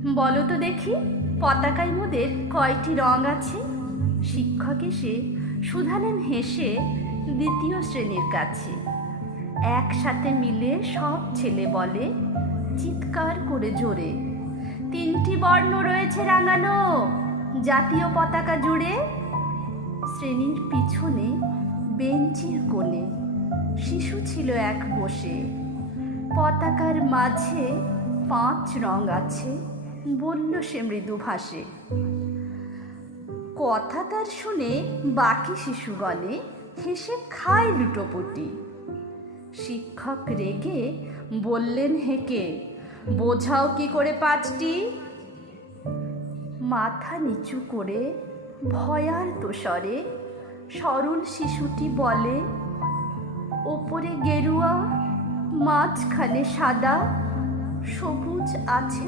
বলো তো দেখি, পতাকায় মোদের কয়টি রং আছে? শিক্ষক এসে শুধালেন হেসে দ্বিতীয় শ্রেণীর কাছে। একসাথে মিলে সব ছেলে বলে চিৎকার করে জোরে, তিনটি বর্ণ রয়েছে রাঙানো জাতীয় পতাকা জুড়ে। শ্রেণীর পিছনে বেঞ্চির কোণে শিশু ছিল এক বসে। পতাকার মাঝে 5 রং আছে, বলল সে মৃদু ভাষে। কথা তার শুনে বাকি শিশুগণে হেসে খায় লুটোপুটি। শিক্ষক রেগে বললেন হেঁকে, বোঝাও কি করে 5টি? মাথা নিচু করে ভয়ার্ত স্বরে সরল শিশুটি বলে, ওপরে গেরুয়া, মাঝখানে সাদা, সবুজ আছে